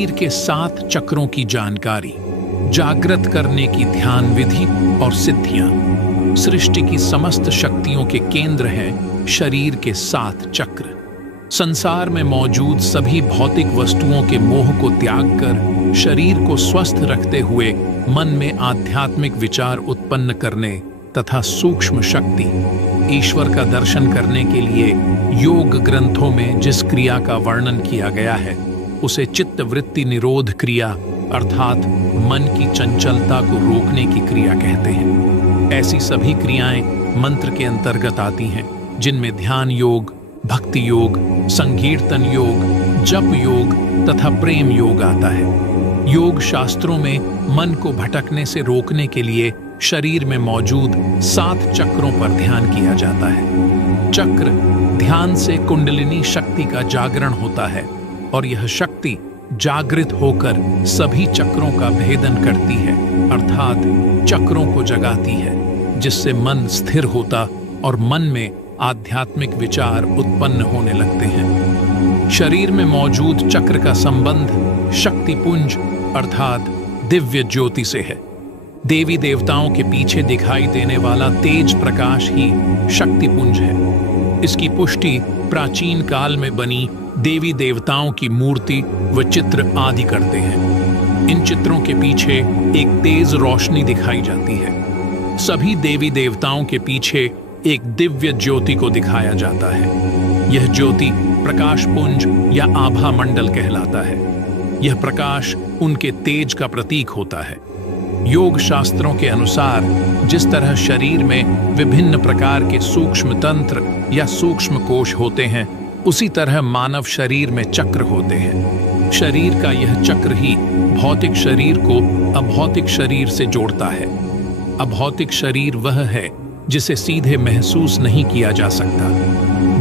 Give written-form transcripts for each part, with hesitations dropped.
शरीर के 7 चक्रों की जानकारी, जागृत करने की ध्यान विधि और सिद्धियां। सृष्टि की समस्त शक्तियों के केंद्र हैं शरीर के 7 चक्र। संसार में मौजूद सभी भौतिक वस्तुओं के मोह को त्याग कर शरीर को स्वस्थ रखते हुए मन में आध्यात्मिक विचार उत्पन्न करने तथा सूक्ष्म शक्ति ईश्वर का दर्शन करने के लिए योग ग्रंथों में जिस क्रिया का वर्णन किया गया है उसे चित्त वृत्ति निरोध क्रिया अर्थात मन की चंचलता को रोकने की क्रिया कहते हैं। ऐसी सभी क्रियाएं मंत्र के अंतर्गत आती हैं, जिनमें ध्यान योग, भक्ति योग, संकीर्तन योग, जप योग तथा प्रेम योग आता है। योग शास्त्रों में मन को भटकने से रोकने के लिए शरीर में मौजूद 7 चक्रों पर ध्यान किया जाता है। चक्र ध्यान से कुंडलिनी शक्ति का जागरण होता है और यह शक्ति जागृत होकर सभी चक्रों का भेदन करती है अर्थात चक्रों को जगाती है, जिससे मन स्थिर होता और मन में आध्यात्मिक विचार उत्पन्न होने लगते हैं। शरीर में मौजूद चक्र का संबंध शक्तिपुंज अर्थात दिव्य ज्योति से है। देवी देवताओं के पीछे दिखाई देने वाला तेज प्रकाश ही शक्तिपुंज है। इसकी पुष्टि प्राचीन काल में बनी देवी देवताओं की मूर्ति व चित्र आदि करते हैं। इन चित्रों के पीछे एक तेज रोशनी दिखाई जाती है। सभी देवी देवताओं के पीछे एक दिव्य ज्योति को दिखाया जाता है। यह ज्योति प्रकाश पुंज या आभा मंडल कहलाता है। यह प्रकाश उनके तेज का प्रतीक होता है। योग शास्त्रों के अनुसार जिस तरह शरीर में विभिन्न प्रकार के सूक्ष्म तंत्र या सूक्ष्म कोश होते हैं, उसी तरह मानव शरीर में चक्र होते हैं। शरीर का यह चक्र ही भौतिक शरीर को अभौतिक शरीर से जोड़ता है। अभौतिक शरीर वह है जिसे सीधे महसूस नहीं किया जा सकता।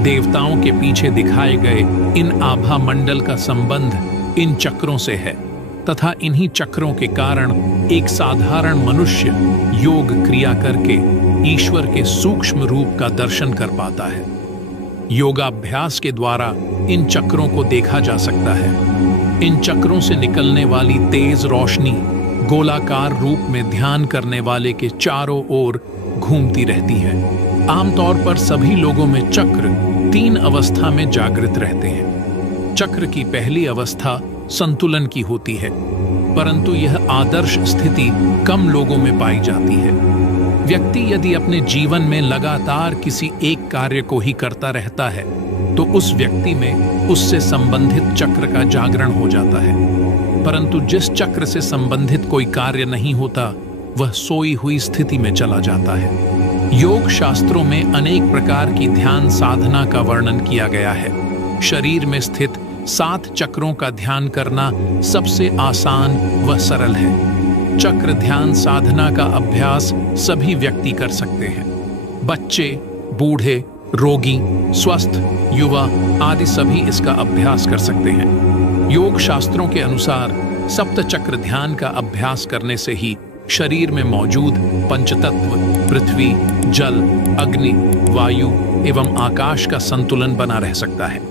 देवताओं के पीछे दिखाए गए इन आभा मंडल का संबंध इन चक्रों से है तथा इन्हीं चक्रों के कारण एक साधारण मनुष्य योग क्रिया करके ईश्वर के सूक्ष्म रूप का दर्शन कर पाता है। योगाभ्यास के द्वारा इन चक्रों को देखा जा सकता है। इन चक्रों से निकलने वाली तेज रोशनी गोलाकार रूप में ध्यान करने वाले के चारों ओर घूमती रहती है। आमतौर पर सभी लोगों में चक्र 3 अवस्था में जागृत रहते हैं। चक्र की पहली अवस्था संतुलन की होती है, परंतु यह आदर्श स्थिति कम लोगों में पाई जाती है। व्यक्ति यदि अपने जीवन में लगातार किसी एक कार्य को ही करता रहता है तो उस व्यक्ति में उससे संबंधित चक्र का जागरण हो जाता है, परंतु जिस चक्र से संबंधित कोई कार्य नहीं होता वह सोई हुई स्थिति में चला जाता है। योग शास्त्रों में अनेक प्रकार की ध्यान साधना का वर्णन किया गया है। शरीर में स्थित 7 चक्रों का ध्यान करना सबसे आसान व सरल है। चक्र ध्यान साधना का अभ्यास सभी व्यक्ति कर सकते हैं। बच्चे, बूढ़े, रोगी, स्वस्थ, युवा आदि सभी इसका अभ्यास कर सकते हैं। योग शास्त्रों के अनुसार सप्त चक्र ध्यान का अभ्यास करने से ही शरीर में मौजूद पंचतत्व पृथ्वी, जल, अग्नि, वायु एवं आकाश का संतुलन बना रह सकता है।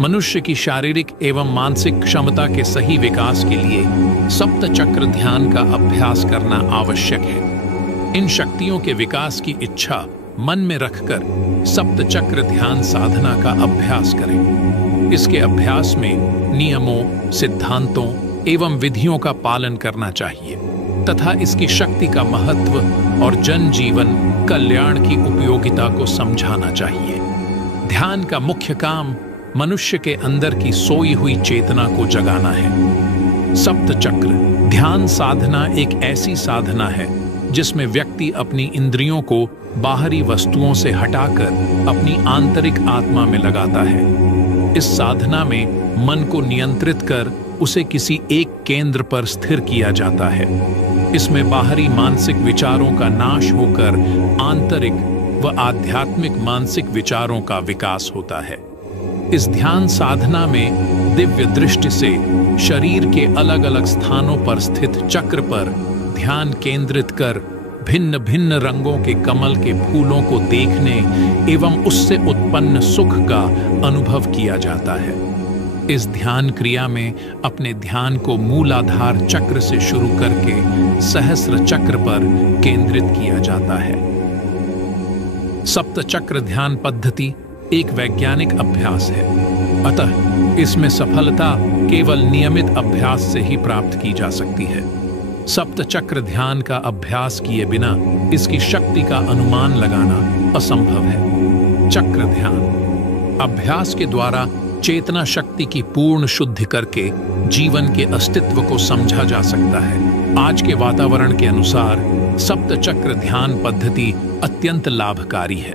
मनुष्य की शारीरिक एवं मानसिक क्षमता के सही विकास के लिए सप्त चक्र ध्यान का अभ्यास करना आवश्यक है। इन शक्तियों के विकास की इच्छा मन में रखकर सप्त चक्र ध्यान साधना का अभ्यास करें। इसके अभ्यास में नियमों, सिद्धांतों एवं विधियों का पालन करना चाहिए तथा इसकी शक्ति का महत्व और जनजीवन कल्याण की उपयोगिता को समझाना चाहिए। ध्यान का मुख्य काम मनुष्य के अंदर की सोई हुई चेतना को जगाना है। सप्त चक्र ध्यान साधना एक ऐसी साधना है जिसमें व्यक्ति अपनी इंद्रियों को बाहरी वस्तुओं से हटाकर अपनी आंतरिक आत्मा में लगाता है। इस साधना में मन को नियंत्रित कर उसे किसी एक केंद्र पर स्थिर किया जाता है। इसमें बाहरी मानसिक विचारों का नाश होकर आंतरिक व आध्यात्मिक मानसिक विचारों का विकास होता है। इस ध्यान साधना में दिव्य दृष्टि से शरीर के अलग अलग स्थानों पर स्थित चक्र पर ध्यान केंद्रित कर भिन्न भिन्न रंगों के कमल के फूलों को देखने एवं उससे उत्पन्न सुख का अनुभव किया जाता है। इस ध्यान क्रिया में अपने ध्यान को मूलाधार चक्र से शुरू करके सहस्र चक्र पर केंद्रित किया जाता है। सप्त चक्र ध्यान पद्धति एक वैज्ञानिक अभ्यास है, अतः इसमें सफलता केवल नियमित अभ्यास से ही प्राप्त की जा सकती है। सप्त चक्र ध्यान का अभ्यास किए बिना इसकी शक्ति का अनुमान लगाना असंभव है। चक्र ध्यान अभ्यास के द्वारा चेतना शक्ति की पूर्ण शुद्धि करके जीवन के अस्तित्व को समझा जा सकता है। आज के वातावरण के अनुसार सप्त चक्र ध्यान पद्धति अत्यंत लाभकारी है।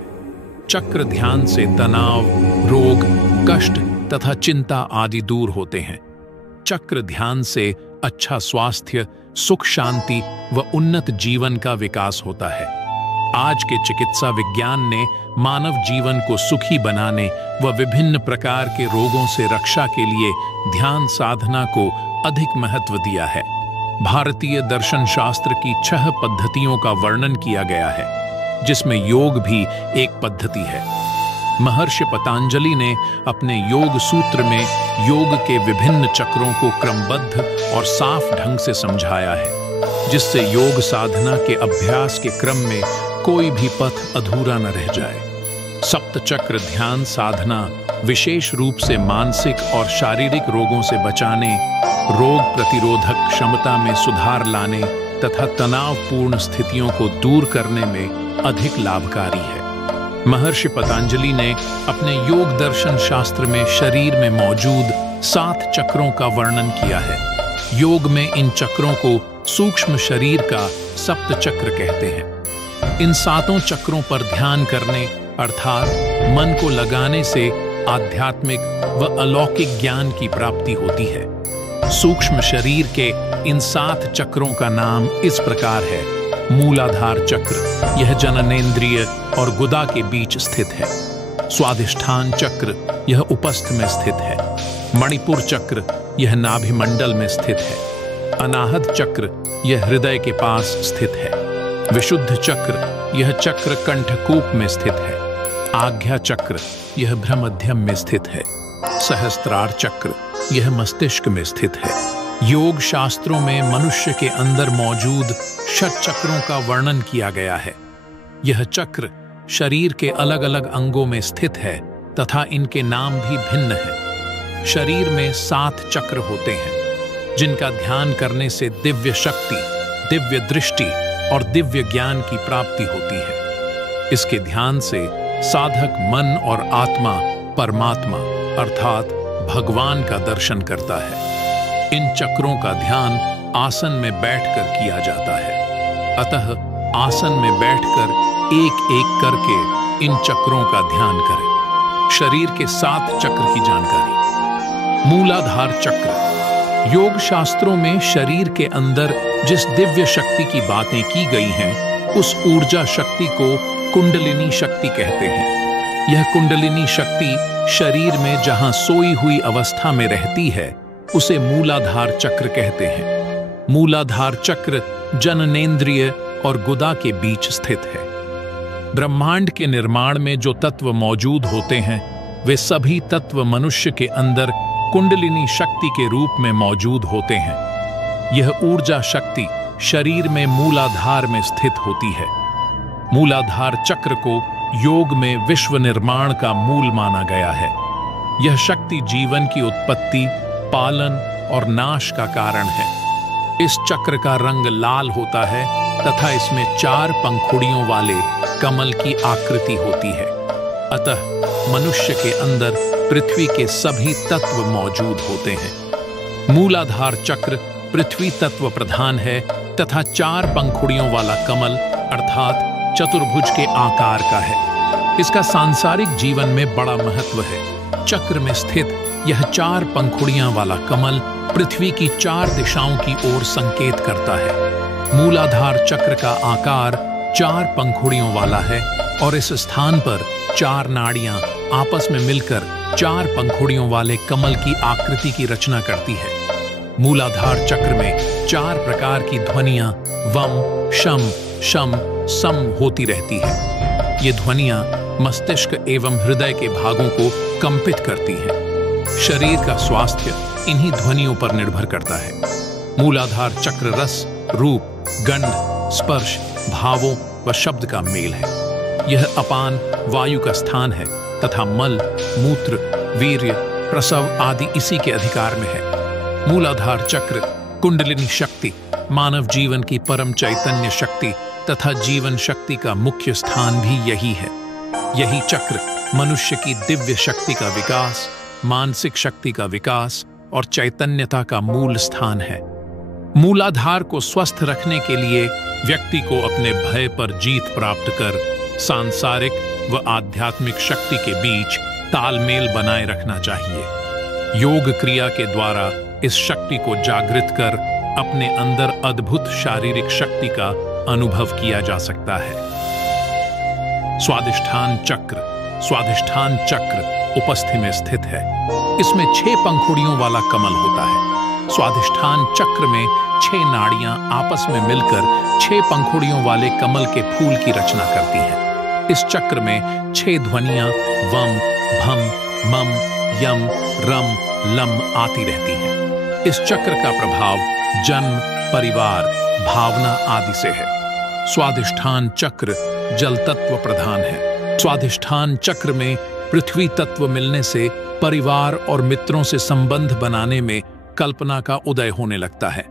चक्र ध्यान से तनाव, रोग, कष्ट तथा चिंता आदि दूर होते हैं। चक्र ध्यान से अच्छा स्वास्थ्य, सुख शांति व उन्नत जीवन का विकास होता है। आज के चिकित्सा विज्ञान ने मानव जीवन को सुखी बनाने व विभिन्न प्रकार के रोगों से रक्षा के लिए ध्यान साधना को अधिक महत्व दिया है। भारतीय दर्शन शास्त्र की 6 पद्धतियों का वर्णन किया गया है, जिसमें योग भी एक पद्धति है। महर्षि पतंजलि ने अपने योग सूत्र में योग के विभिन्न चक्रों को क्रमबद्ध और साफ ढंग से समझाया है, जिससे योग साधना के अभ्यास के क्रम में कोई भी पथ अधूरा न रह जाए। सप्त चक्र ध्यान साधना विशेष रूप से मानसिक और शारीरिक रोगों से बचाने, रोग प्रतिरोधक क्षमता में सुधार लाने तथा तनावपूर्ण स्थितियों को दूर करने में अधिक लाभकारी है। महर्षि पतंजलि ने अपने योग दर्शन शास्त्र में शरीर में मौजूद 7 चक्रों का वर्णन किया है। योग में इन चक्रों को सूक्ष्म शरीर का सप्त चक्र कहते हैं। इन 7 चक्रों पर ध्यान करने अर्थात मन को लगाने से आध्यात्मिक व अलौकिक ज्ञान की प्राप्ति होती है। सूक्ष्म शरीर के इन 7 चक्रों का नाम इस प्रकार है। मूलाधार चक्र, यह जननेंद्रिय और गुदा के बीच स्थित है। स्वादिष्ठान चक्र, यह उपस्थ में स्थित है। मणिपुर चक्र, यह नाभिमंडल में स्थित है। अनाहत चक्र, यह हृदय के पास स्थित है। विशुद्ध चक्र, यह चक्र कंठकूप में स्थित है। आज्ञा चक्र, यह भ्रमध्यम में स्थित है। सहस्त्रार चक्र, यह मस्तिष्क में स्थित है। योग शास्त्रों में मनुष्य के अंदर मौजूद षट्चक्रों का वर्णन किया गया है। यह चक्र शरीर के अलग अलग अंगों में स्थित है तथा इनके नाम भी भिन्न हैं। शरीर में 7 चक्र होते हैं, जिनका ध्यान करने से दिव्य शक्ति, दिव्य दृष्टि और दिव्य ज्ञान की प्राप्ति होती है। इसके ध्यान से साधक मन और आत्मा परमात्मा अर्थात भगवान का दर्शन करता है। इन चक्रों का ध्यान आसन में बैठकर किया जाता है। अतः आसन में बैठकर एक एक करके इन चक्रों का ध्यान करें। शरीर के 7 चक्र की जानकारी। मूलाधार चक्र, योग शास्त्रों में शरीर के अंदर जिस दिव्य शक्ति की बातें की गई हैं, उस ऊर्जा शक्ति को कुंडलिनी शक्ति कहते हैं। यह कुंडलिनी शक्ति शरीर में जहां सोई हुई अवस्था में रहती है, उसे मूलाधार चक्र कहते हैं। मूलाधार चक्र जननेंद्रिय और गुदा के बीच स्थित है। ब्रह्मांड के निर्माण में जो तत्व मौजूद होते हैं, वे सभी तत्व मनुष्य के अंदर कुंडलिनी शक्ति के रूप में मौजूद होते हैं। यह ऊर्जा शक्ति शरीर में मूलाधार में स्थित होती है। मूलाधार चक्र को योग में विश्व निर्माण का मूल माना गया है। यह शक्ति जीवन की उत्पत्ति, पालन और नाश का कारण है। इस चक्र का रंग लाल होता है तथा इसमें 4 पंखुड़ियों वाले कमल की आकृति होती है। अतः मनुष्य के अंदर पृथ्वी के सभी तत्व मौजूद होते हैं। मूलाधार चक्र पृथ्वी तत्व प्रधान है तथा 4 पंखुड़ियों वाला कमल अर्थात चतुर्भुज के आकार का है। इसका सांसारिक जीवन में बड़ा महत्व है। चक्र में स्थित यह 4 पंखुड़ियां वाला कमल पृथ्वी की 4 दिशाओं की ओर संकेत करता है। मूलाधार चक्र का आकार 4 पंखुड़ियों वाला है और इस स्थान पर 4 नाड़ियां आपस में मिलकर 4 पंखुड़ियों वाले कमल की आकृति की रचना करती है। मूलाधार चक्र में 4 प्रकार की ध्वनियां वम, शम, शम, सम होती रहती है। ये ध्वनियां मस्तिष्क एवं हृदय के भागों को कंपित करती हैं। शरीर का स्वास्थ्य इन्हीं ध्वनियों पर निर्भर करता है। मूलाधार चक्र रस, रूप, गंध, स्पर्श, भावों व शब्द का मेल है। यह अपान वायु का स्थान है तथा मल, मूत्र, वीर्य, प्रसव आदि इसी के अधिकार में है। मूलाधार चक्र कुंडलिनी शक्ति, मानव जीवन की परम चैतन्य शक्ति तथा जीवन शक्ति का मुख्य स्थान भी यही है। यही चक्र मनुष्य की दिव्य शक्ति का विकास, मानसिक शक्ति का विकास और चैतन्यता का मूल स्थान है। मूलाधार को स्वस्थ रखने के लिए व्यक्ति को अपने भय पर जीत प्राप्त कर सांसारिक व आध्यात्मिक शक्ति के बीच तालमेल बनाए रखना चाहिए। योग क्रिया के द्वारा इस शक्ति को जागृत कर अपने अंदर अद्भुत शारीरिक शक्ति का अनुभव किया जा सकता है। स्वाधिष्ठान चक्र। स्वाधिष्ठान चक्र उपस्थि में स्थित है। इसमें 6 पंखुड़ियों वाला कमल होता है। स्वाधिष्ठान चक्र में 6 नाड़ियां आपस में मिलकर 6 पंखुड़ियों वाले कमल के फूल की रचना करती हैं। इस चक्र में 6 ध्वनियां वम, भम, मम, यम, रम, लम आती रहती हैं। इस चक्र का प्रभाव जन्म, परिवार, भावना आदि से है। स्वाधिष्ठान चक्र जल तत्व प्रधान है। स्वाधिष्ठान चक्र में पृथ्वी तत्व मिलने से परिवार और मित्रों से संबंध बनाने में कल्पना का उदय होने लगता है।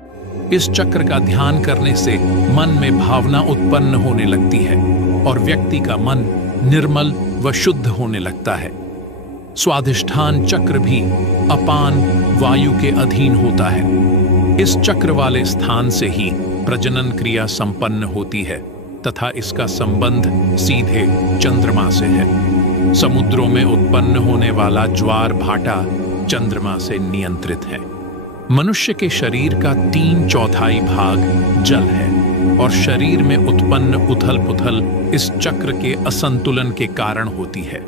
इस चक्र का ध्यान करने से मन में भावना उत्पन्न होने लगती है और व्यक्ति का मन निर्मल व शुद्ध होने लगता है। स्वाधिष्ठान चक्र भी अपान वायु के अधीन होता है। इस चक्र वाले स्थान से ही प्रजनन क्रिया संपन्न होती है तथा इसका संबंध सीधे चंद्रमा से है। समुद्रों में उत्पन्न होने वाला ज्वार भाटा चंद्रमा से नियंत्रित है। मनुष्य के शरीर का 3/4 भाग जल है और शरीर में उत्पन्न उथल पुथल इस चक्र के असंतुलन के कारण होती है।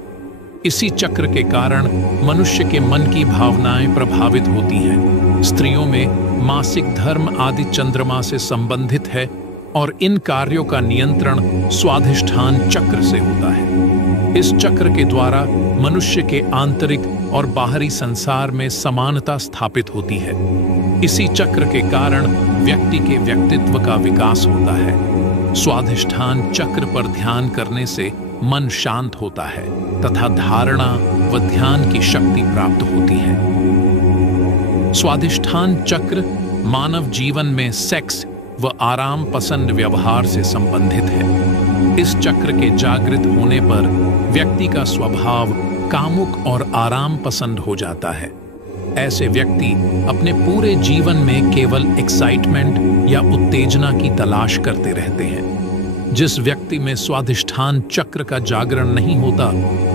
इसी चक्र के कारण मनुष्य के मन की भावनाएं प्रभावित होती हैं। स्त्रियों में मासिक धर्म आदि चंद्रमा से संबंधित है और इन कार्यों का नियंत्रण स्वाधिष्ठान चक्र से होता है। इस चक्र के द्वारा मनुष्य के आंतरिक और बाहरी संसार में समानता स्थापित होती है। इसी चक्र के कारण व्यक्ति के व्यक्तित्व का विकास होता है। स्वाधिष्ठान चक्र पर ध्यान करने से मन शांत होता है तथा धारणा व ध्यान की शक्ति प्राप्त होती है। स्वाधिष्ठान चक्र मानव जीवन में सेक्स व आराम पसंद व्यवहार से संबंधित है। इस चक्र के जागृत होने पर व्यक्ति का स्वभाव कामुक और आराम पसंद हो जाता है। ऐसे व्यक्ति अपने पूरे जीवन में केवल एक्साइटमेंट या उत्तेजना की तलाश करते रहते हैं। जिस व्यक्ति में स्वाधिष्ठान चक्र का जागरण नहीं होता,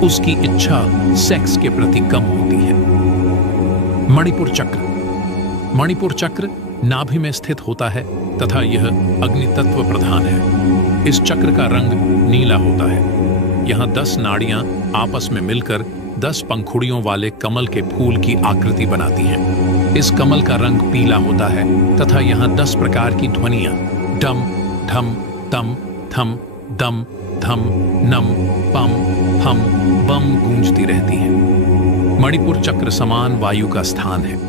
उसकी इच्छा सेक्स के प्रति कम होती है। मणिपुर चक्र। मणिपुर चक्र नाभि में स्थित होता है तथा यह अग्नि तत्व प्रधान है। इस चक्र का रंग नीला होता है। यहाँ 10 नाड़ियां आपस में मिलकर 10 पंखुड़ियों वाले कमल के फूल की आकृति बनाती हैं। इस कमल का रंग पीला होता है तथा यहाँ 10 प्रकार की ध्वनियां डम, ढम, तम, थम, दम, धम, नम, पम, हम, बम गूंजती रहती हैं। मणिपुर चक्र समान वायु का स्थान है।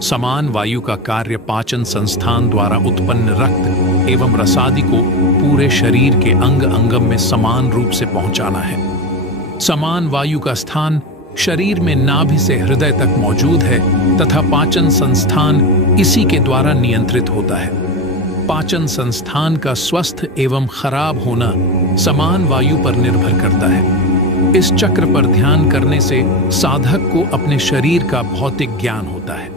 समान वायु का कार्य पाचन संस्थान द्वारा उत्पन्न रक्त एवं रसादि को पूरे शरीर के अंग अंगम में समान रूप से पहुंचाना है। समान वायु का स्थान शरीर में नाभि से हृदय तक मौजूद है तथा पाचन संस्थान इसी के द्वारा नियंत्रित होता है। पाचन संस्थान का स्वस्थ एवं खराब होना समान वायु पर निर्भर करता है। इस चक्र पर ध्यान करने से साधक को अपने शरीर का भौतिक ज्ञान होता है।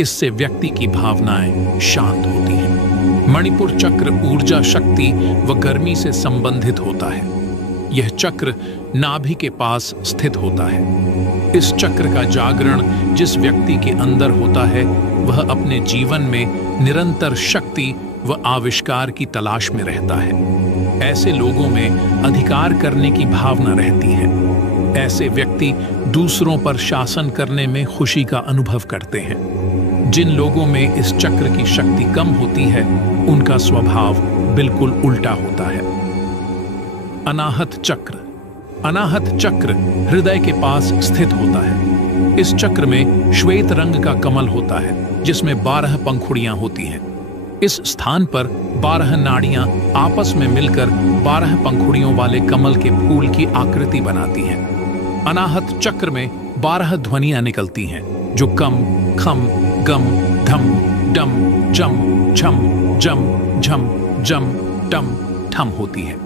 इससे व्यक्ति की भावनाएं शांत होती हैं। मणिपुर चक्र ऊर्जा, शक्ति व गर्मी से संबंधित होता है। यह चक्र नाभि के पास स्थित होता है। इस चक्र का जागरण जिस व्यक्ति के अंदर होता है, वह अपने जीवन में निरंतर शक्ति व आविष्कार की तलाश में रहता है। ऐसे लोगों में अधिकार करने की भावना रहती है। ऐसे व्यक्ति दूसरों पर शासन करने में खुशी का अनुभव करते हैं। जिन लोगों में इस चक्र की शक्ति कम होती है, उनका स्वभाव बिल्कुल उल्टा होता है। अनाहत चक्र। अनाहत चक्र हृदय के पास स्थित होता है। इस चक्र में श्वेत रंग का कमल होता है जिसमें 12 पंखुड़ियां होती हैं। इस स्थान पर 12 नाड़ियां आपस में मिलकर 12 पंखुड़ियों वाले कमल के फूल की आकृति बनाती हैं। अनाहत चक्र में 12 ध्वनियां निकलती हैं जो कम, खम, गम, धम, डम, जम, छम, जम, झम, जम, टम, ठम होती है।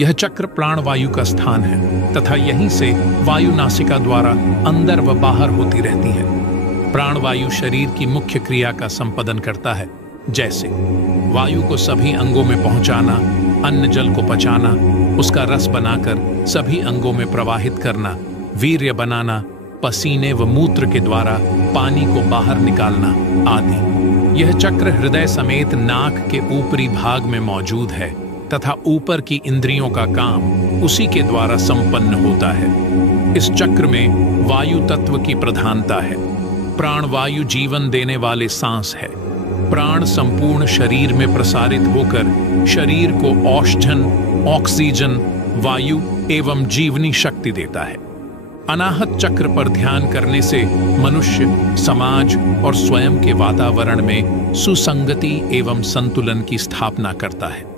यह चक्र प्राणवायु का स्थान है तथा यहीं से वायु नासिका द्वारा अंदर व बाहर होती रहती है। प्राणवायु शरीर की मुख्य क्रिया का संपादन करता है, जैसे वायु को सभी अंगों में पहुंचाना, अन्न जल को पचाना, उसका रस बनाकर सभी अंगों में प्रवाहित करना, वीर्य बनाना, पसीने व मूत्र के द्वारा पानी को बाहर निकालना आदि। यह चक्र हृदय समेत नाक के ऊपरी भाग में मौजूद है तथा ऊपर की इंद्रियों का काम उसी के द्वारा संपन्न होता है। इस चक्र में वायु तत्व की प्रधानता है। प्राणवायु जीवन देने वाले सांस है। प्राण संपूर्ण शरीर में प्रसारित होकर शरीर को औषधन, ऑक्सीजन, वायु एवं जीवनी शक्ति देता है। अनाहत चक्र पर ध्यान करने से मनुष्य, समाज और स्वयं के वातावरण में सुसंगति एवं संतुलन की स्थापना करता है।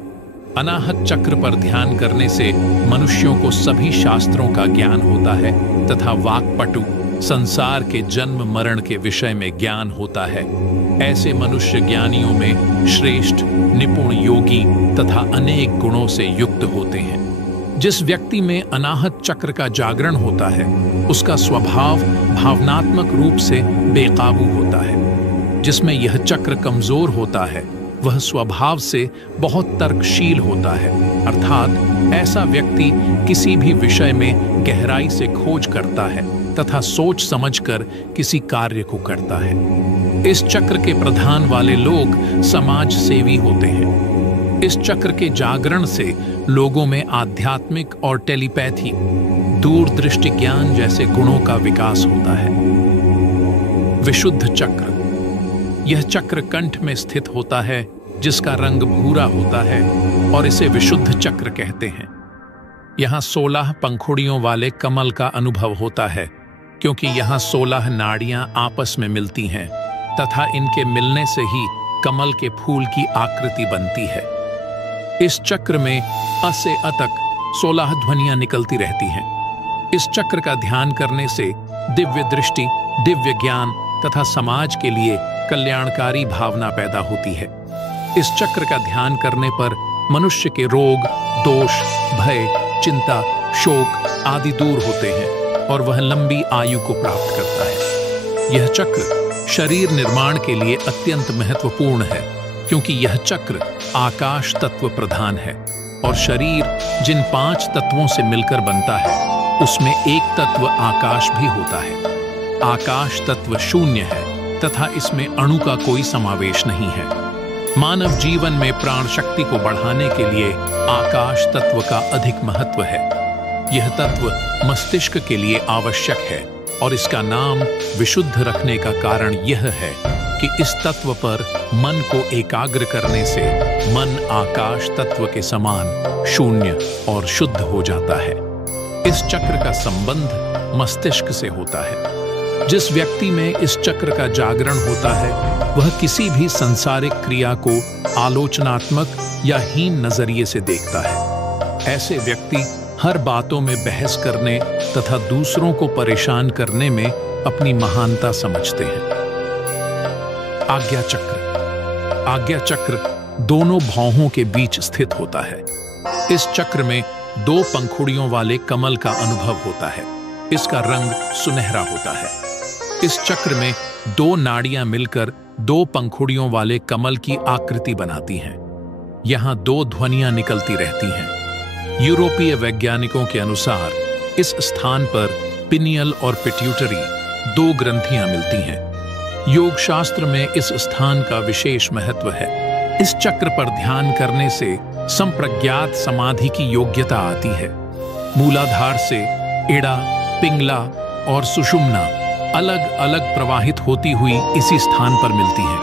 अनाहत चक्र पर ध्यान करने से मनुष्यों को सभी शास्त्रों का ज्ञान होता है तथा वाक्पटु, संसार के जन्म मरण के विषय में ज्ञान होता है। ऐसे मनुष्य ज्ञानियों में श्रेष्ठ, निपुण योगी तथा अनेक गुणों से युक्त होते हैं। जिस व्यक्ति में अनाहत चक्र का जागरण होता है उसका स्वभाव भावनात्मक रूप से बेकाबू होता है। जिसमें यह चक्र कमजोर होता है वह स्वभाव से बहुत तर्कशील होता है, अर्थात ऐसा व्यक्ति किसी भी विषय में गहराई से खोज करता है तथा सोच समझकर किसी कार्य को करता है। इस चक्र के प्रधान वाले लोग समाज सेवी होते हैं। इस चक्र के जागरण से लोगों में आध्यात्मिक और टेलीपैथी, दूरदृष्टि ज्ञान जैसे गुणों का विकास होता है। विशुद्ध चक्र। यह चक्र कंठ में स्थित होता है जिसका रंग भूरा होता है और इसे विशुद्ध चक्र कहते हैं। यहाँ 16 पंखुड़ियों वाले कमल का अनुभव होता है क्योंकि यहाँ 16 नाड़ियां आपस में मिलती हैं तथा इनके मिलने से ही कमल के फूल की आकृति बनती है। इस चक्र में अ से अ तक 16 ध्वनियां निकलती रहती हैं। इस चक्र का ध्यान करने से दिव्य दृष्टि, दिव्य ज्ञान तथा समाज के लिए कल्याणकारी भावना पैदा होती है। इस चक्र का ध्यान करने पर मनुष्य के रोग, दोष, भय, चिंता, शोक आदि दूर होते हैं और वह लंबी आयु को प्राप्त करता है। यह चक्र शरीर निर्माण के लिए अत्यंत महत्वपूर्ण है क्योंकि यह चक्र आकाश तत्व प्रधान है और शरीर जिन 5 तत्वों से मिलकर बनता है उसमें एक तत्व आकाश भी होता है। आकाश तत्व शून्य है तथा इसमें अणु का कोई समावेश नहीं है। मानव जीवन में प्राण शक्ति को बढ़ाने के लिए आकाश तत्व का अधिक महत्व है। यह तत्व मस्तिष्क के लिए आवश्यक है और इसका नाम विशुद्ध रखने का कारण यह है कि इस तत्व पर मन को एकाग्र करने से मन आकाश तत्व के समान शून्य और शुद्ध हो जाता है। इस चक्र का संबंध मस्तिष्क से होता है। जिस व्यक्ति में इस चक्र का जागरण होता है वह किसी भी सांसारिक क्रिया को आलोचनात्मक या हीन नजरिए से देखता है। ऐसे व्यक्ति हर बातों में बहस करने तथा दूसरों को परेशान करने में अपनी महानता समझते हैं। आज्ञा चक्र। आज्ञा चक्र दोनों भौहों के बीच स्थित होता है। इस चक्र में 2 पंखुड़ियों वाले कमल का अनुभव होता है। इसका रंग सुनहरा होता है। इस चक्र में 2 नाड़ियां मिलकर 2 पंखुड़ियों वाले कमल की आकृति बनाती हैं। यहाँ 2 ध्वनियां निकलती रहती हैं। यूरोपीय वैज्ञानिकों के अनुसार इस स्थान पर पिनियल और पिट्यूटरी 2 ग्रंथियां मिलती हैं। योग शास्त्र में इस स्थान का विशेष महत्व है। इस चक्र पर ध्यान करने से संप्रज्ञात समाधि की योग्यता आती है। मूलाधार से इड़ा, पिंगला और सुषुम्ना अलग अलग प्रवाहित होती हुई इसी स्थान पर मिलती है।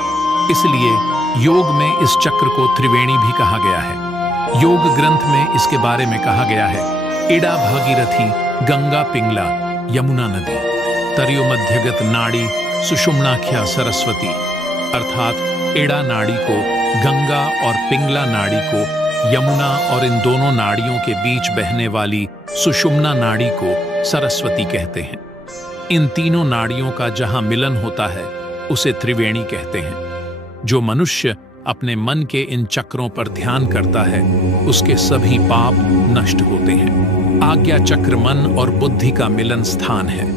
इसलिए योग में इस चक्र को त्रिवेणी भी कहा गया है। योग ग्रंथ में इसके बारे में कहा गया है, इड़ा भागीरथी, गंगा पिंगला, यमुना नदी। तर्योमध्यगत नाड़ी सुषुम्नाख्या सरस्वती अर्थात एड़ा नाड़ी को गंगा और पिंगला नाड़ी को यमुना और इन दोनों नाड़ियों के बीच बहने वाली सुषुम्ना नाड़ी को सरस्वती कहते हैं। इन तीनों नाड़ियों का जहां मिलन होता है उसे त्रिवेणी कहते हैं। जो मनुष्य अपने मन के इन चक्रों पर ध्यान करता है उसके सभी पाप नष्ट होते हैं। आज्ञा चक्र मन और बुद्धि का मिलन स्थान है।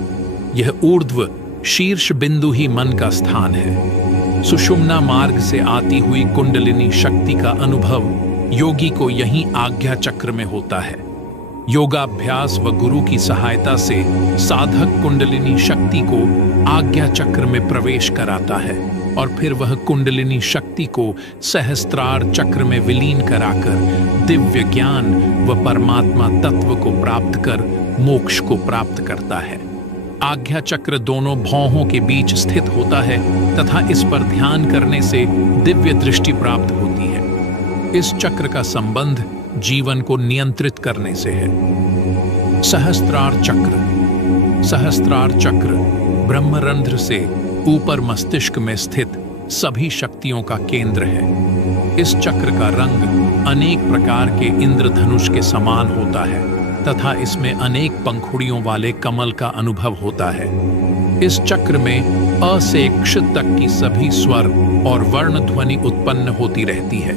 यह ऊर्ध्व शीर्ष बिंदु ही मन का स्थान है। सुषुम्ना मार्ग से आती हुई कुंडलिनी शक्ति का अनुभव योगी को यहीं आज्ञा चक्र में होता है। योगाभ्यास व गुरु की सहायता से साधक कुंडलिनी शक्ति को आज्ञा चक्र में प्रवेश कराता है और फिर वह कुंडलिनी शक्ति को सहस्त्रार चक्र में विलीन कराकर दिव्य ज्ञान व परमात्मा तत्व को प्राप्त कर मोक्ष को प्राप्त करता है। आज्ञा चक्र दोनों भौहों के बीच स्थित होता है तथा इस पर ध्यान करने से दिव्य दृष्टि प्राप्त होती है। इस चक्र का संबंध जीवन को नियंत्रित करने से है। सहस्त्रार चक्र ब्रह्मरंध्र से ऊपर मस्तिष्क में स्थित सभी शक्तियों का केंद्र है। इस चक्र का रंग अनेक प्रकार के इंद्रधनुष के समान होता है तथा इसमें अनेक पंखुड़ियों वाले कमल का अनुभव होता है। इस चक्र में अ से क्ष तक की सभी स्वर और वर्ण ध्वनि उत्पन्न होती रहती है।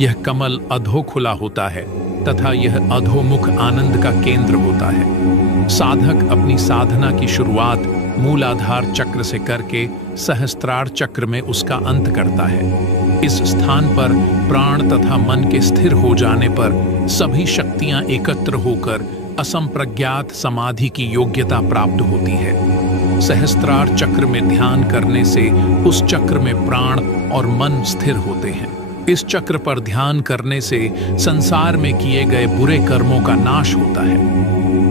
यह कमल अधो खुला होता है तथा यह अधोमुख आनंद का केंद्र होता है। साधक अपनी साधना की शुरुआत मूलाधार चक्र से करके सहस्त्रार चक्र में उसका अंत करता है। इस स्थान पर प्राण तथा मन के स्थिर हो जाने पर सभी शक्तियां एकत्र होकर असंप्रज्ञात समाधि की योग्यता प्राप्त होती है। सहस्त्रार चक्र में ध्यान करने से उस चक्र में प्राण और मन स्थिर होते हैं। इस चक्र पर ध्यान करने से संसार में किए गए बुरे कर्मों का नाश होता है।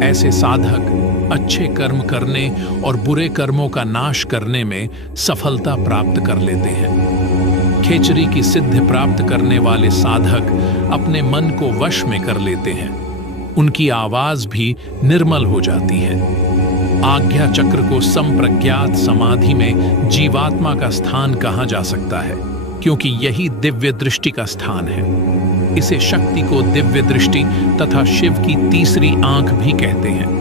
ऐसे साधक अच्छे कर्म करने और बुरे कर्मों का नाश करने में सफलता प्राप्त कर लेते हैं। खेचरी की सिद्धि प्राप्त करने वाले साधक अपने मन को वश में कर लेते हैं। उनकी आवाज भी निर्मल हो जाती है। आज्ञा चक्र को संप्रज्ञात समाधि में जीवात्मा का स्थान कहा जा सकता है क्योंकि यही दिव्य दृष्टि का स्थान है। इसे शक्ति को दिव्य दृष्टि तथा शिव की तीसरी आंख भी कहते हैं।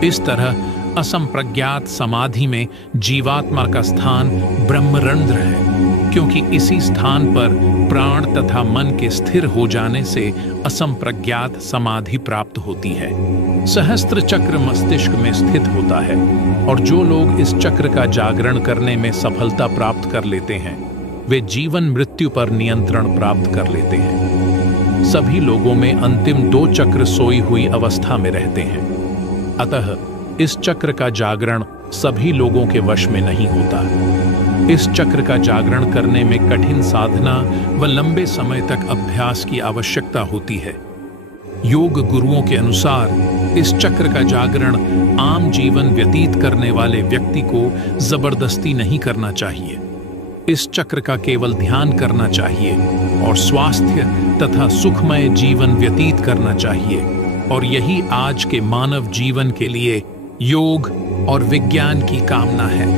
इस तरह असंप्रज्ञात समाधि में जीवात्मा का स्थान ब्रह्मरंध्र है क्योंकि इसी स्थान पर प्राण तथा मन के स्थिर हो जाने से असंप्रज्ञात समाधि प्राप्त होती है। सहस्त्र चक्र मस्तिष्क में स्थित होता है और जो लोग इस चक्र का जागरण करने में सफलता प्राप्त कर लेते हैं वे जीवन मृत्यु पर नियंत्रण प्राप्त कर लेते हैं। सभी लोगों में अंतिम 2 चक्र सोई हुई अवस्था में रहते हैं। अतः इस चक्र का जागरण सभी लोगों के वश में नहीं होता। इस चक्र का जागरण करने में कठिन साधना व लंबे समय तक अभ्यास की आवश्यकता होती है। योग गुरुओं के अनुसार इस चक्र का जागरण आम जीवन व्यतीत करने वाले व्यक्ति को जबरदस्ती नहीं करना चाहिए। इस चक्र का केवल ध्यान करना चाहिए और स्वास्थ्य तथा सुखमय जीवन व्यतीत करना चाहिए और यही आज के मानव जीवन के लिए योग और विज्ञान की कामना है।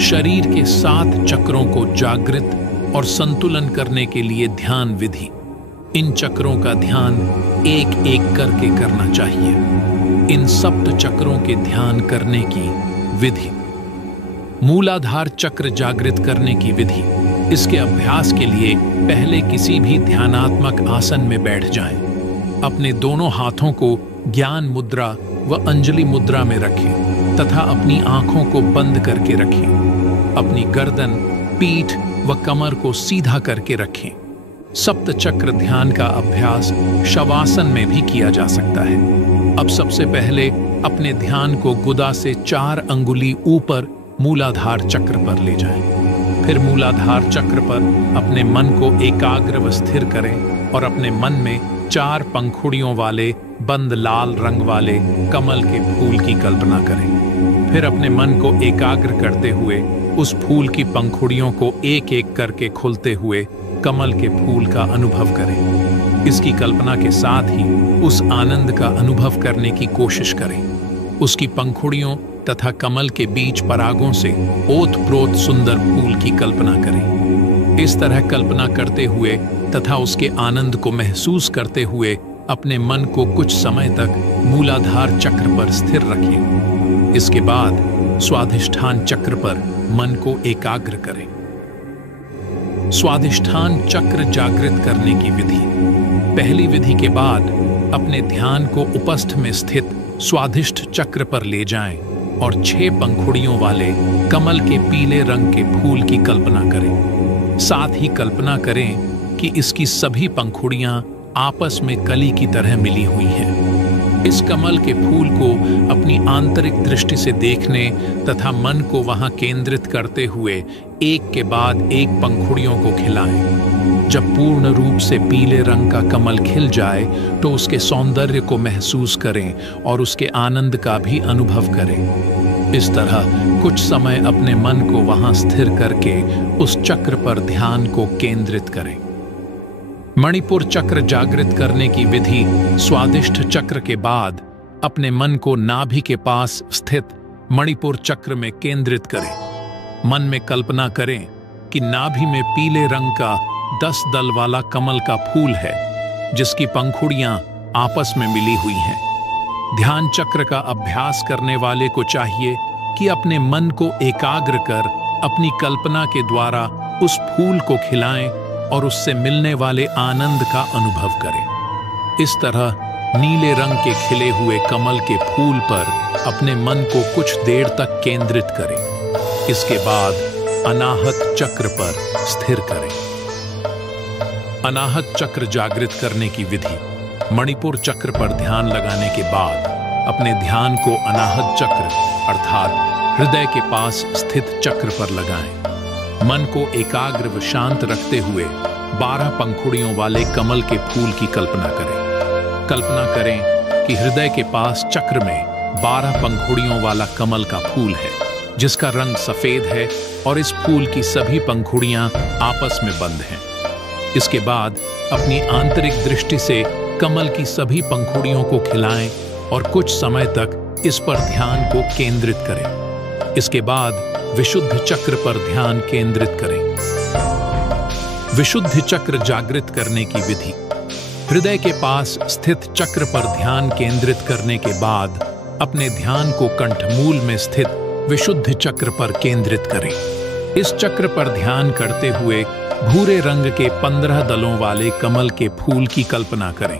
शरीर के 7 चक्रों को जागृत और संतुलन करने के लिए ध्यान विधि। इन चक्रों का ध्यान एक एक करके करना चाहिए। इन सप्त चक्रों के ध्यान करने की विधि। मूलाधार चक्र जागृत करने की विधि। इसके अभ्यास के लिए पहले किसी भी ध्यानात्मक आसन में बैठ जाएं। अपने दोनों हाथों को ज्ञान मुद्रा व अंजलि मुद्रा में रखें तथा अपनी आंखों को बंद करके रखें। अपनी गर्दन, पीठ व कमर को सीधा करके रखें। सप्त चक्र ध्यान का अभ्यास शवासन में भी किया जा सकता है। अब सबसे पहले अपने ध्यान को गुदा से 4 अंगुली ऊपर मूलाधार चक्र पर ले जाएं। फिर मूलाधार चक्र पर अपने मन को एकाग्र व स्थिर करें और अपने मन में 4 पंखुड़ियों वाले बंद लाल रंग वाले कमल के फूल की कल्पना करें। फिर अपने मन को एकाग्र करते हुए उस फूल की पंखुड़ियों को एक एक करके खुलते हुए कमल के फूल का अनुभव करें। इसकी कल्पना के साथ ही उस आनंद का अनुभव करने की कोशिश करें। उसकी पंखुड़ियों तथा कमल के बीच परागों से ओत-प्रोत सुंदर फूल की कल्पना करें। इस तरह कल्पना करते हुए तथा उसके आनंद को महसूस करते हुए अपने मन को कुछ समय तक मूलाधार चक्र पर स्थिर रखें। इसके बाद स्वाधिष्ठान चक्र पर मन को एकाग्र करें। स्वाधिष्ठान चक्र जागृत करने की विधि। पहली विधि के बाद अपने ध्यान को उपस्थ में स्थित स्वाधिष्ठ चक्र पर ले जाएं और 6 पंखुड़ियों वाले कमल के पीले रंग के फूल की कल्पना करें। साथ ही कल्पना करें कि इसकी सभी पंखुड़ियां आपस में कली की तरह मिली हुई हैं। इस कमल के फूल को अपनी आंतरिक दृष्टि से देखने तथा मन को वहां केंद्रित करते हुए एक के बाद एक पंखुड़ियों को खिलाएं। जब पूर्ण रूप से पीले रंग का कमल खिल जाए तो उसके सौंदर्य को महसूस करें और उसके आनंद का भी अनुभव करें। इस तरह कुछ समय अपने मन को वहां स्थिर करके उस चक्र पर ध्यान को केंद्रित करें। मणिपुर चक्र जागृत करने की विधि। स्वादिष्ठ चक्र के बाद अपने मन को नाभि के पास स्थित मणिपुर चक्र में केंद्रित करें। मन में कल्पना करें कि नाभि में पीले रंग का 10 दल वाला कमल का फूल है, जिसकी पंखुड़ियां आपस में मिली हुई हैं। ध्यान चक्र का अभ्यास करने वाले को चाहिए कि अपने मन को एकाग्र कर अपनी कल्पना के द्वारा उस फूल को खिलाएं और उससे मिलने वाले आनंद का अनुभव करें। इस तरह नीले रंग के खिले हुए कमल के फूल पर अपने मन को कुछ देर तक केंद्रित करें। इसके बाद अनाहत चक्र पर स्थिर करें। अनाहत चक्र जागृत करने की विधि। मणिपुर चक्र पर ध्यान लगाने के बाद अपने ध्यान को अनाहत चक्र अर्थात हृदय के पास स्थित चक्र पर लगाएं। मन को एकाग्र व शांत रखते हुए 12 पंखुड़ियों वाले कमल के फूल की कल्पना करें। कल्पना करें कि हृदय के पास चक्र में 12 पंखुड़ियों वाला कमल का फूल है, जिसका रंग सफेद है और इस फूल की सभी पंखुड़ियां आपस में बंद हैं। इसके बाद अपनी आंतरिक दृष्टि से कमल की सभी पंखुड़ियों को खिलाएं और कुछ समय तक इस पर ध्यान को केंद्रित करें। इसके बाद विशुद्ध चक्र पर ध्यान केंद्रित करें। विशुद्ध चक्र जागृत करने की विधि। हृदय के पास स्थित चक्र पर ध्यान केंद्रित करने के बाद अपने ध्यान को कंठमूल में स्थित विशुद्ध चक्र पर केंद्रित करें। इस चक्र पर ध्यान करते हुए भूरे रंग के 15 दलों वाले कमल के फूल की कल्पना करें।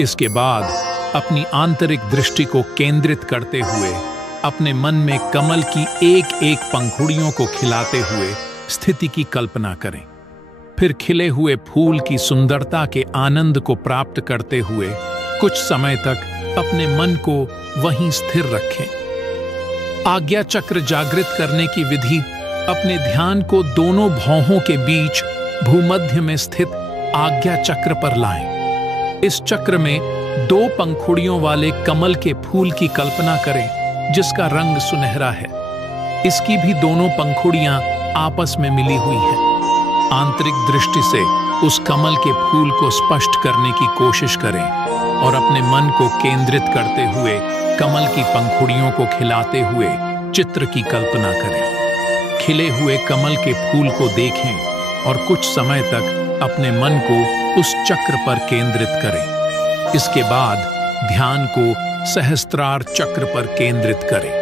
इसके बाद अपनी आंतरिक दृष्टि को केंद्रित करते हुए अपने मन में कमल की एक एक पंखुड़ियों को खिलाते हुए स्थिति की कल्पना करें। फिर खिले हुए फूल की सुंदरता के आनंद को प्राप्त करते हुए कुछ समय तक अपने मन को वहीं स्थिर रखें। आज्ञा चक्र जागृत करने की विधि। अपने ध्यान को दोनों भौहों के बीच भूमध्य में स्थित आज्ञा चक्र पर लाएं। इस चक्र में 2 पंखुड़ियों वाले कमल के फूल की कल्पना करें, जिसका रंग सुनहरा है। इसकी भी दोनों पंखुड़ियां आपस में मिली हुई हैं। आंतरिक दृष्टि से उस कमल के फूल को स्पष्ट करने की कोशिश करें और अपने मन को केंद्रित करते हुए कमल की पंखुड़ियों को खिलाते हुए चित्र की कल्पना करें। खिले हुए कमल के फूल को देखें और कुछ समय तक अपने मन को उस चक्र पर केंद्रित करें। इसके बाद ध्यान को सहस्त्रार चक्र पर केंद्रित करें।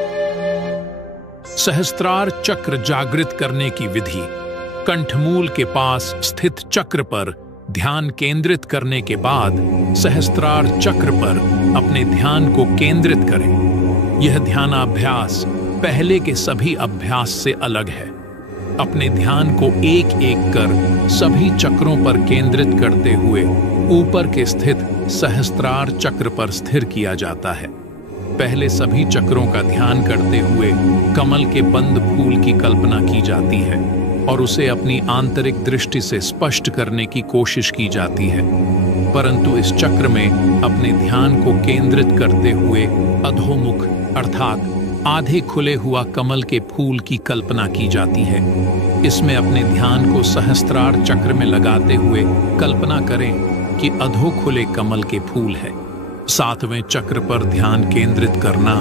सहस्त्रार चक्र जागृत करने की विधि। कंठमूल के पास स्थित चक्र पर ध्यान केंद्रित करने के बाद सहस्त्रार चक्र पर अपने ध्यान को केंद्रित करें। यह ध्यानाभ्यास पहले के सभी अभ्यास से अलग है। अपने ध्यान को एक एक कर सभी चक्रों पर केंद्रित करते हुए ऊपर के स्थित सहस्त्रार चक्र पर स्थिर किया जाता है। पहले सभी चक्रों का ध्यान करते हुए कमल के बंद फूल की कल्पना की जाती है और उसे अपनी आंतरिक दृष्टि से स्पष्ट करने की कोशिश की जाती है। परंतु इस चक्र में अपने ध्यान को केंद्रित करते हुए अधोमुख अर्थात आधे खुले हुआ कमल के फूल की कल्पना की जाती है। इसमें अपने ध्यान को सहस्त्रार चक्र में लगाते हुए कल्पना करें कि अधो खुले कमल के फूल है। सातवें चक्र पर ध्यान केंद्रित करना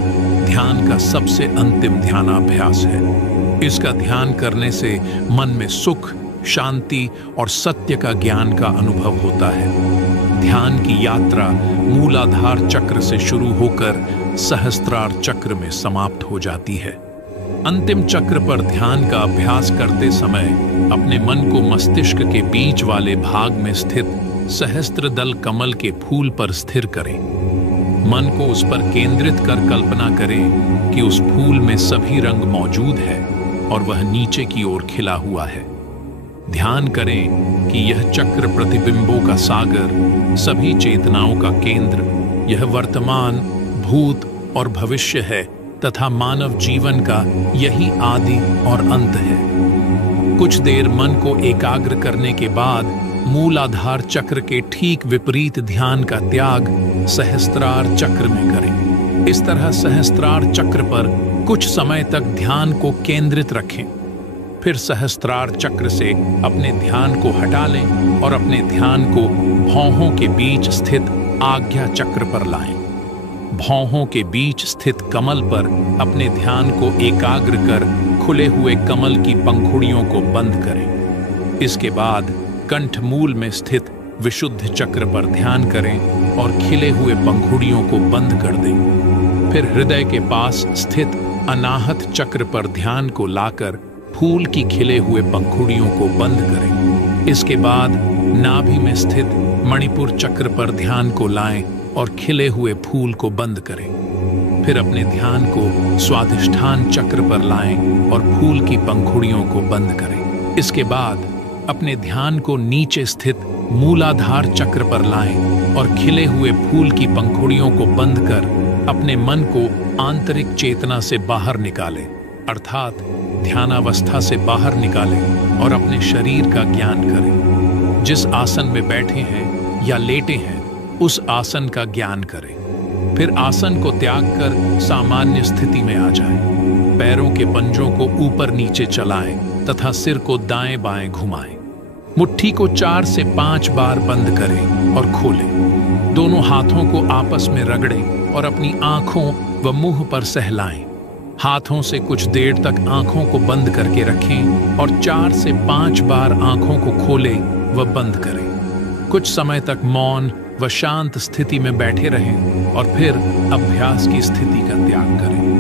ध्यान का सबसे अंतिम ध्यानाभ्यास है। इसका ध्यान करने से मन में सुख, शांति और सत्य का ज्ञान का अनुभव होता है। ध्यान की यात्रा मूलाधार चक्र से शुरू होकर सहस्त्रार चक्र में समाप्त हो जाती है। अंतिम चक्र पर ध्यान का अभ्यास करते समय अपने मन को मस्तिष्क के बीच वाले भाग में स्थित सहस्त्रदल कमल के फूल पर स्थिर करें। मन को उस पर केंद्रित कर कल्पना करें कि उस फूल में सभी रंग मौजूद है और वह नीचे की ओर खिला हुआ है। ध्यान करें कि यह चक्र प्रतिबिंबों का सागर, सभी चेतनाओं का केंद्र, यह वर्तमान, भूत और भविष्य है तथा मानव जीवन का यही आदि और अंत है। कुछ देर मन को एकाग्र करने के बाद मूलाधार चक्र के ठीक विपरीत ध्यान का त्याग सहस्त्रार चक्र में करें। इस तरह सहस्त्रार चक्र पर कुछ समय तक ध्यान को केंद्रित रखें। फिर सहस्त्रार चक्र से अपने ध्यान को हटा लें और अपने ध्यान को भौहों के बीच स्थित आज्ञा चक्र पर लाएं। भौहों के बीच स्थित कमल पर अपने ध्यान को एकाग्र कर खुले हुए कमल की पंखुड़ियों को बंद करें। इसके बाद कंठमूल में स्थित विशुद्ध चक्र पर ध्यान करें और खिले हुए पंखुड़ियों को बंद कर दें। फिर हृदय के पास स्थित अनाहत चक्र पर ध्यान को लाकर फूल की खिले हुए पंखुड़ियों को बंद करें। इसके बाद नाभि में स्थित मणिपुर चक्र पर ध्यान को लाएं और खिले हुए फूल को बंद करें। फिर अपने ध्यान को स्वाधिष्ठान चक्र पर लाएं और फूल की पंखुड़ियों को बंद करें। इसके बाद अपने ध्यान को नीचे स्थित मूलाधार चक्र पर लाएं और खिले हुए फूल की पंखुड़ियों को बंद कर अपने मन को आंतरिक चेतना से बाहर निकालें, अर्थात ध्यानावस्था से बाहर निकालें और अपने शरीर का ज्ञान करें। जिस आसन में बैठे हैं या लेटे हैं उस आसन का ज्ञान करें। फिर आसन को त्याग कर सामान्य स्थिति में आ जाएं। पैरों के पंजों को ऊपर नीचे चलाएं तथा सिर को दाएं बाएं घुमाएं। मुट्ठी को 4 से 5 बार बंद करें और खोलें। दोनों हाथों को आपस में रगड़ें और अपनी आंखों व मुंह पर सहलाएं। हाथों से कुछ देर तक आंखों को बंद करके रखें और 4 से 5 बार आंखों को खोलें व बंद करें। कुछ समय तक मौन व शांत स्थिति में बैठे रहें और फिर अभ्यास की स्थिति का त्याग करें।